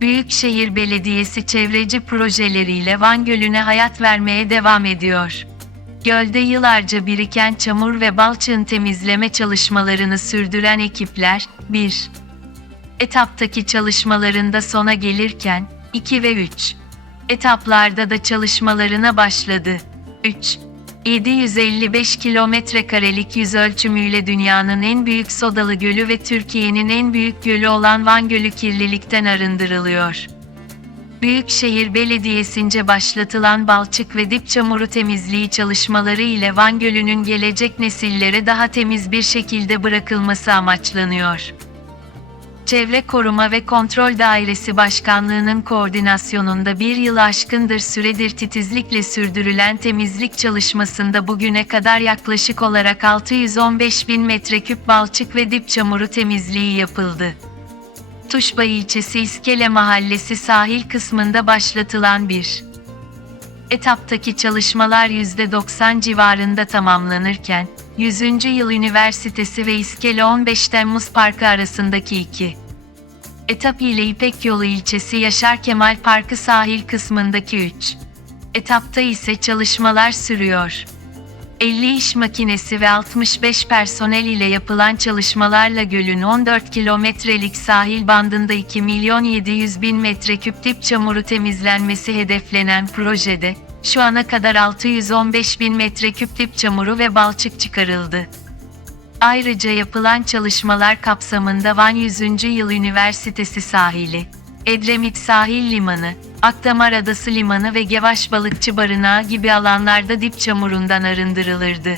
Büyükşehir Belediyesi çevreci projeleriyle Van Gölü'ne hayat vermeye devam ediyor. Gölde yıllarca biriken çamur ve balçığın temizleme çalışmalarını sürdüren ekipler, 1. Etaptaki çalışmalarında sona gelirken, 2 ve 3. Etaplarda da çalışmalarına başladı. 3. 755 kilometre karelik yüz ölçümüyle dünyanın en büyük sodalı gölü ve Türkiye'nin en büyük gölü olan Van Gölü kirlilikten arındırılıyor. Büyükşehir Belediyesi'nce başlatılan balçık ve dip çamuru temizliği çalışmaları ile Van Gölü'nün gelecek nesillere daha temiz bir şekilde bırakılması amaçlanıyor. Çevre Koruma ve Kontrol Dairesi Başkanlığı'nın koordinasyonunda bir yıl aşkındır süredir titizlikle sürdürülen temizlik çalışmasında bugüne kadar yaklaşık olarak 615 bin metreküp balçık ve dip çamuru temizliği yapıldı. Tuşba ilçesi İskele Mahallesi sahil kısmında başlatılan bir etaptaki çalışmalar %90 civarında tamamlanırken, 100. Yıl Üniversitesi ve İskele 15 Temmuz Parkı arasındaki iki etap ile İpek Yolu ilçesi Yaşar Kemal Parkı sahil kısmındaki 3 etapta ise çalışmalar sürüyor. 50 iş makinesi ve 65 personel ile yapılan çalışmalarla gölün 14 kilometrelik sahil bandında 2 milyon 700 bin metreküp dip çamuru temizlenmesi hedeflenen projede, şu ana kadar 615 bin metreküp dip çamuru ve balçık çıkarıldı. Ayrıca yapılan çalışmalar kapsamında Van 100. Yıl Üniversitesi sahili, Edremit Sahil Limanı, Akdamar Adası Limanı ve Gevaş Balıkçı Barınağı gibi alanlarda dip çamurundan arındırılırdı.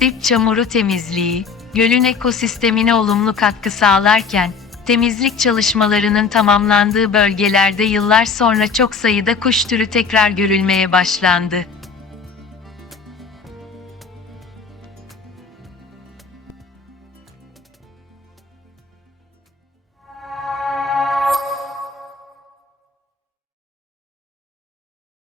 Dip çamuru temizliği, gölün ekosistemine olumlu katkı sağlarken, temizlik çalışmalarının tamamlandığı bölgelerde yıllar sonra çok sayıda kuş türü tekrar görülmeye başlandı.